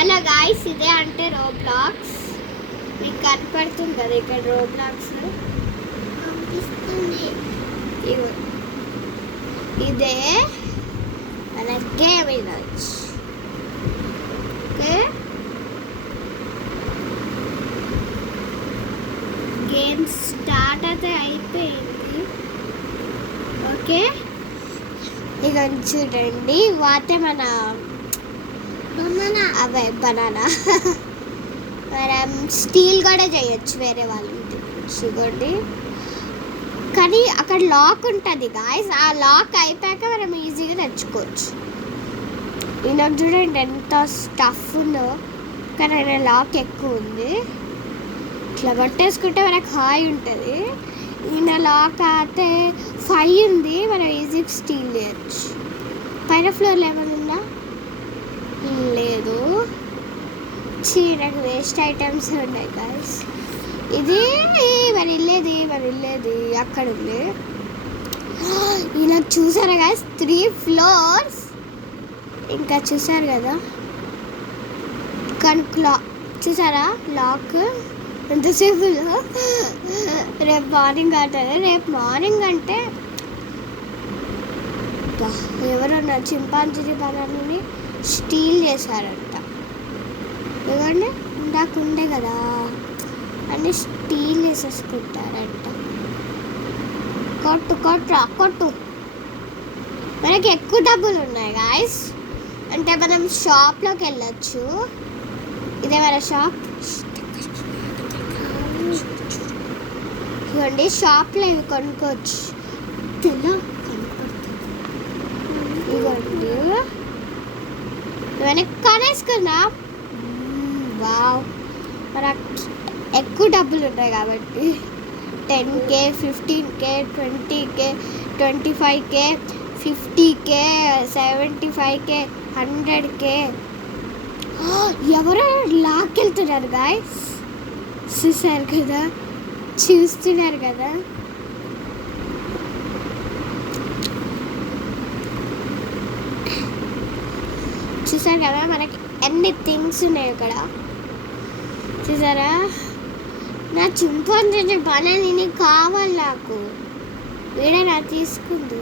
Hello guys, ఇదే అంటే Roblox. మీకు కనపడుతుంది కదా ఇక్కడ రోబ్లాక్స్ కనిపిస్తుంది. ఇదే మన గేమ్ ఈరోజు. ఓకే, గేమ్ స్టార్ట్ అయితే అయిపోయింది. ఓకే, ఇక చూడండి వాతే మన అవే బనానా మనం స్టీల్ కూడా చేయొచ్చు వేరే వాళ్ళ ఇంటి చూడండి. కానీ అక్కడ లాక్ ఉంటుంది గాయస్, ఆ లాక్ అయిపోయాక మనం ఈజీగా తెచ్చుకోవచ్చు. ఈయన చూడండి ఎంత స్టఫ్ ఉందో, కానీ ఆయన లాక్ ఎక్కువ ఉంది. ఇట్లా పట్టేసుకుంటే మనకు హాయ్ ఉంటుంది. ఈయన లాక్ అయితే 5 ఉంది, మనం ఈజీగా స్టీల్ చేయొచ్చు. పైన ఫ్లోర్లో ఏమైనా ఉందా? లేదు. నాకు వేస్ట్ ఐటమ్స్ ఉన్నాయి గాయస్. ఇది మరి ఇల్లేది అక్కడ ఉంది. ఇలా చూసారా గాయస్, 3 floors. ఇంకా చూసారు కదా కానీ చూసారా లాక్ ఎంతసేపు. రేపు మార్నింగ్ అంటారు. రేపు మార్నింగ్ అంటే ఎవరన్నా చింపాంజీ బనానాని స్టీల్ చేశారంట. ఎందుకంటే ఇందాక ఉండే కదా అన్నీ స్టీల్ చేసేసుకుంటారంట. కొట్టు మనకి ఎక్కువ డబ్బులు ఉన్నాయి గాయస్. అంటే మనం షాప్లోకి వెళ్ళొచ్చు. ఇదే మన షాప్. ఇవ్వండి, షాప్లో ఇవి కొనుక్కోవచ్చు. ఇవ్వండి, ఇవన్నీ కొనేసుకుందాం. వావ్, మనకి ఎక్కువ డబ్బులు ఉన్నాయి కాబట్టి 10K, 15K, 20K, 25K, 50K, 75K, 100K. ఎవరో లాక్కెళ్తున్నారు గాయస్, చూస్తున్నారు కదా. చూసారు కదా మనకి ఎన్ని థింగ్స్ ఉన్నాయి ఇక్కడ. చూసారా, నా చింపాంజీ బనానా కావాలి నాకు. వీడే నా తీసుకుంది.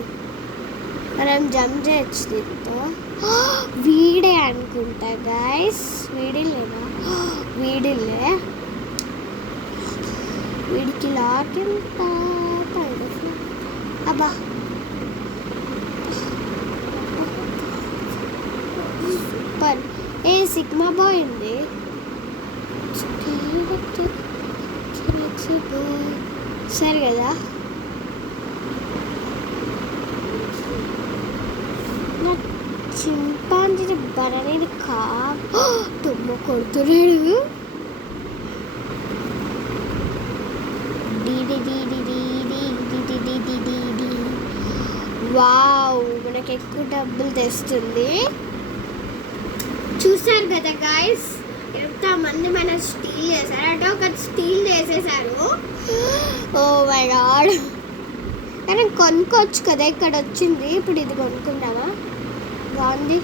మనం జంప్ చేయొచ్చు దీంతో. వీడే అనుకుంటా గాయస్, వీడిలే. వీడికి లాక్ ఎంత అబ్బా. సూపర్. సిగ్మా బాయ్ ఉంది. సరే కదా, నా చింపాంజీ బనానా తుమ్మ కొడుతున్నాడు. వావ్, మనకి ఎక్కువ డబ్బులు తెస్తుంది. చూసారు కదా గాయస్, ఎంతమంది మన స్టీల్ చేశారు. అంటే ఒక స్టీల్ చేసేసారు. ఓ మై గాడ్, కానీ కొనుక్కోవచ్చు కదా. ఇక్కడ వచ్చింది, ఇప్పుడు ఇది కొనుక్కుందామా? బాగుంది.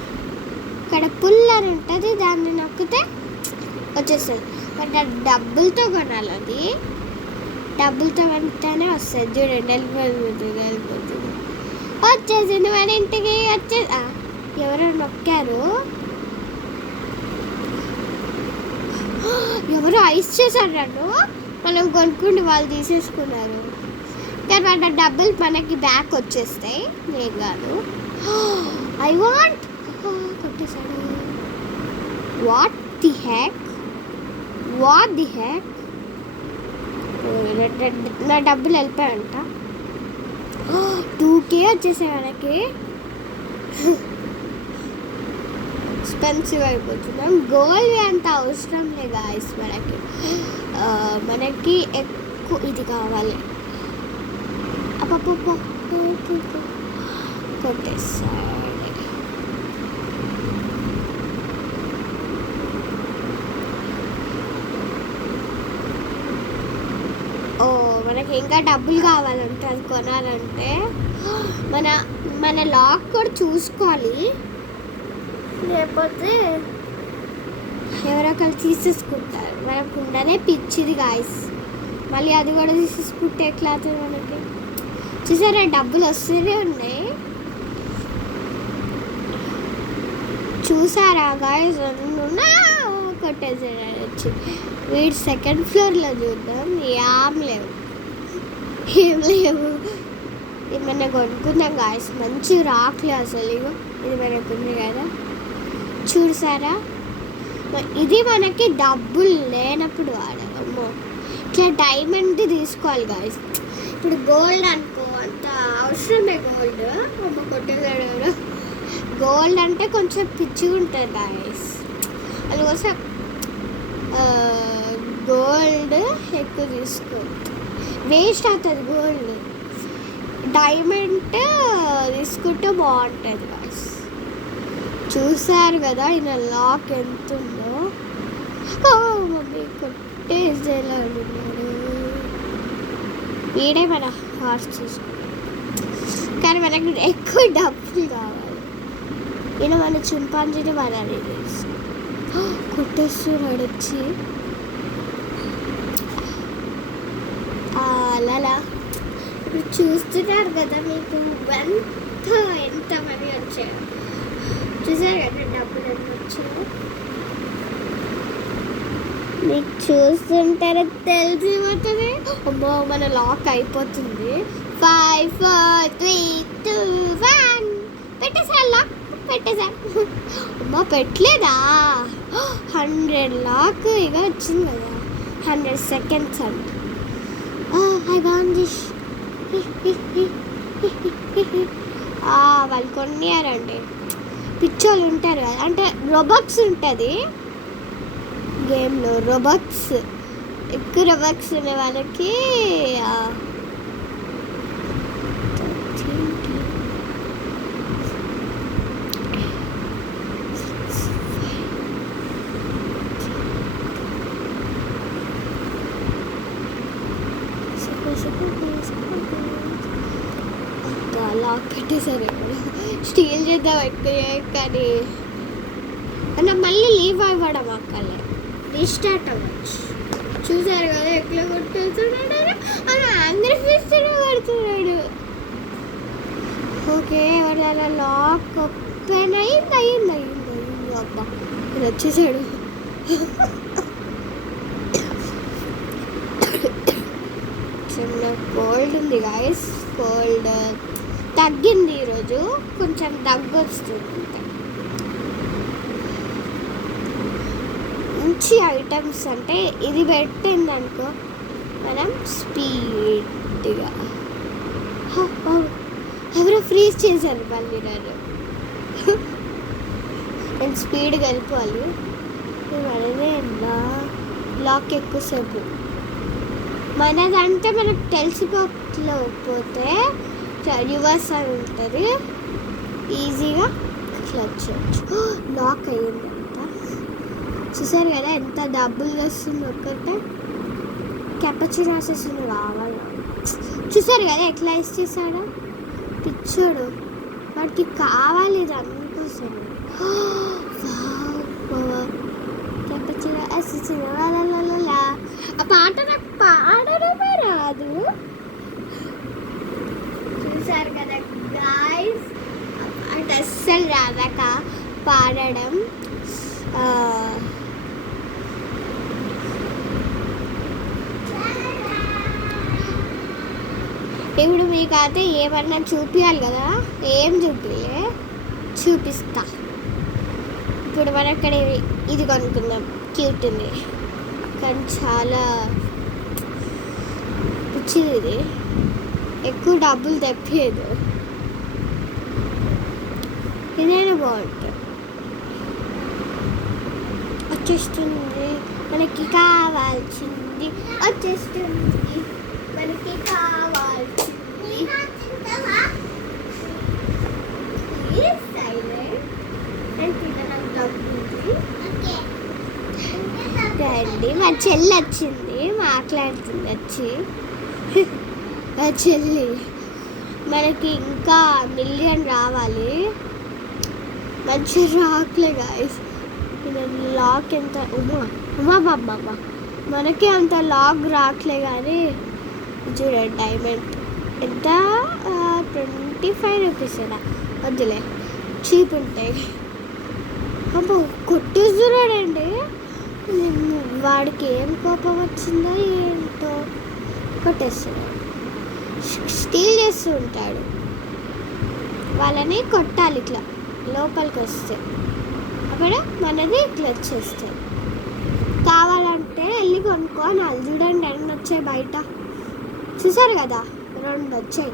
ఇక్కడ పుల్ అని ఉంటుంది, దాన్ని నొక్కితే వచ్చేస్తుంది. బట్ డబ్బులతో కొనాలి. అది డబ్బులతో కొంటేనే వస్తుంది. చూడండి, వెళ్ళిపోతుంది. వచ్చేసింది మన ఇంటికి. ఎవరో నొక్కారు. ఎవరు ఐస్ చేశారు నన్ను. మనం కొనుక్కుంటే వాళ్ళు తీసేసుకున్నారు. కానీ మన డబ్బులు మనకి బ్యాక్ వచ్చేస్తాయి. నేను కాదు. ఐ వాంట్ కొట్టేశాడు. What the hack. నా డబ్బులు వెళ్ళిపోయాయంట. 2K వచ్చేసాయి మనకి. ఎక్స్పెన్సివ్ అయిపోతున్నాం. గోల్డ్ అంత అవసరం లేదు గాయస్. మనకి ఎక్కువ ఇది కావాలి. అప్ప కొట్టేసాడు. మనకి ఇంకా డబ్బులు కావాలంటే అది కొనాలంటే మన లాక్ కూడా చూసుకోవాలి. లేకపోతే ఎవరో ఒకరు తీసేసుకుంటారు. మనకు ఉండనే పిచ్చిది గాయస్. మళ్ళీ అది కూడా తీసేసుకుంటే ఎట్లా అవుతుంది మనకి? చూసారా డబ్బులు వస్తూనే ఉన్నాయి. చూసారా గాయస్? కొట్టేసాడు వచ్చి. వీడు సెకండ్ ఫ్లోర్లో చూద్దాం. ఏం లేవు. ఏమన్నా కొనుక్కుందాం గాయస్. మంచి రాక్లు అసలు. ఇది మనకు ఉంది కదా, చూసారా? ఇది మనకి డబ్బులు లేనప్పుడు వాడమ్మో. ఇట్లా డైమండ్ది తీసుకోవాలి గాయస్. ఇప్పుడు గోల్డ్ అనుకో, అంత అవసరమే గోల్డ్. అమ్మ కొట్టేసాడు ఎవరు. గోల్డ్ అంటే కొంచెం పిచ్చిగా ఉంటుంది గాయస్. అందుకోసం గోల్డ్ ఎక్కువ తీసుకో, వేస్ట్ అవుతుంది గోల్డ్. డైమండ్ తీసుకుంటే బాగుంటుంది గాయస్. చూసారు కదా ఈయన లాక్ ఎంత ఉందో. మమ్మీ కొట్టేసేలా ఉన్నాడు. వీడే మన హార్స్ చూసుకో, కానీ మనకు ఎక్కువ డబ్బులు కావాలి. ఈయన మన చింపాంజీని మనని కొట్టేస్తున్నాడు వచ్చి. అలా ఇప్పుడు చూస్తున్నారు కదా మీకు ఎంత మనీ వచ్చాయో. చూసారు కదా డబ్బులు ఎంత వచ్చాయో. మీకు చూస్తుంటారో తెలిసిపోతుంది. అమ్మో మన లాక్ అయిపోతుంది. 5 4 3 2 1 పెట్టేసారు. లాక్ పెట్టేసారు. అమ్మా పెట్టలేదా? 100 లాక్ ఇక వచ్చింది కదా. 100 seconds అంట. I want this. వాళ్ళు కొనియారండి. పిచ్చోళ్ళు ఉంటారు కదా, అంటే రోబక్స్ ఉంటుంది గేమ్లో. రోబక్స్ ఎక్కువ రోబక్స్ ఉన్న వాళ్ళకి లాక్ పెట్టేసారు. ఇక్కడ స్టీల్ చేద్దాం ఎక్కువ, కానీ అన్న మళ్ళీ లీవ్ అవ్వడం అక్కలే రీస్టార్ట్ అవ్వచ్చు. చూసారు కదా ఎట్లా కొట్టేస్తున్నాడు. అలా అందరి ఫిస్ట్గా కొడుతున్నాడు. ఓకే ఎవరైనా లాక్ ఓపెన్ అయింది. అబ్బా ఇది వచ్చేసాడు. చిన్న కోల్డ్ ఉంది గాయస్. కోల్డ్ తగ్గింది ఈరోజు, కొంచెం దగ్గు వస్తుంది. మంచి ఐటమ్స్ అంటే ఇది పెట్టిందనుకో మనం స్పీడ్గా. ఎవరో ఫ్రీజ్ చేశారు మళ్ళీ నేను స్పీడ్గా వెళ్ళిపోవాలి. మనదే లాక్ ఎక్కువసేపు మనదంటే మనకు తెలిసిపోతే రివర్స్ అని ఉంటుంది. ఈజీగా ఇట్లా వచ్చేయచ్చు. లాక్ అయ్యింది అంతా. చూసారు కదా ఎంత డబ్బులు వస్తుంది. ఒక్కటే కెపచినో రాసేసింది కావాలి. చూసారు కదా ఎట్లా ఇచ్చేసాడో పిచ్చోడు. వాడికి కావాలి ఇది అందుకోసం. కెపచినో రాసేసింది. ఆ పాట నాకు పాడడమే రాదు. చూసారు కదా గాయ్స్, అంటే అస్సలు రాదాక పాడడం. ఇప్పుడు మీకు అయితే ఏమన్నా చూపించాలి కదా, ఏం చూపిస్తా. ఇప్పుడు మనం ఇక్కడ ఇది కొనుక్కుందాం. క్యూట్ ఉంది కానీ చాలా పిచ్చిది. ఇది ఎక్కువ డబ్బులు తెప్పేదు. ఇదైనా బాగుంటుంది. వచ్చేస్తుంది మనకి కావాల్సింది. వచ్చేస్తుంది మనకి కావాల్సింది. రండి. మా చెల్లి వచ్చింది, మాట్లాడుతుంది వచ్చి. మా చెల్లి మనకి ఇంకా 1 మిలియన్ రావాలి. మంచి రాక్లే గాయస్. ఇది లాక్ ఎంత ఉమా మనకి అంత లాక్ రావట్లే కానీ చూడండి డైమండ్ ఎంత 25 రూపీస్ అలా వద్దులే చీప్ ఉంటాయి. అబ్బో కొట్టేస్తున్నాడండి. వాడికి ఏం కోపం వచ్చిందో ఏంటో కొట్టేస్తున్నాడు. స్టీల్ చేస్తూ ఉంటాడు. వాళ్ళని కొట్టాలి ఇట్లా లోపలికి వస్తే అక్కడ మనది ఇట్లా వచ్చేస్తుంది. కావాలంటే వెళ్ళి కొనుక్కోనాలి. చూడండి ఎన్ని వచ్చాయి బయట చూసారు కదా, 2 వచ్చాయి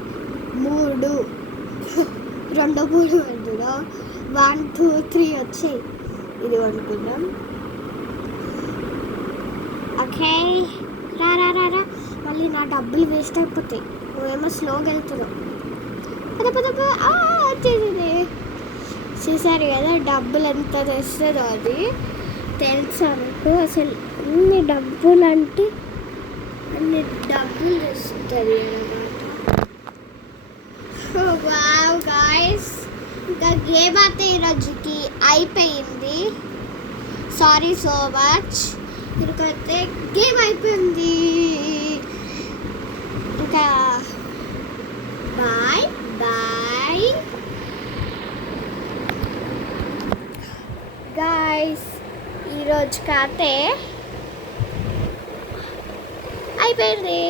3 2 3 అందులో 1 2 3 వచ్చాయి. ఇది కొనుక్కుందాం. ఓకే రా రా రా రా మళ్ళీ నా డబ్బులు వేస్ట్ అయిపోతాయి. నువ్వేమో స్లోగా వెళ్తున్నావు. వచ్చేసింది. చూసారు కదా డబ్బులు ఎంత తెస్తుందో అది తెలుసా మీకు. అసలు అన్ని డబ్బులు అంటే అన్ని డబ్బులు తెస్తుంది అన్నమాట. వావ్ గాయ్స్, ఇంకా గేమ్ అయితే ఈరోజుకి అయిపోయింది. Sorry so much. ఇక్కడికైతే గేమ్ అయిపోయింది. ఇంకా బాయ్ బాయ్ గాయ్స్. ఈరోజు కథ అయిపోయింది.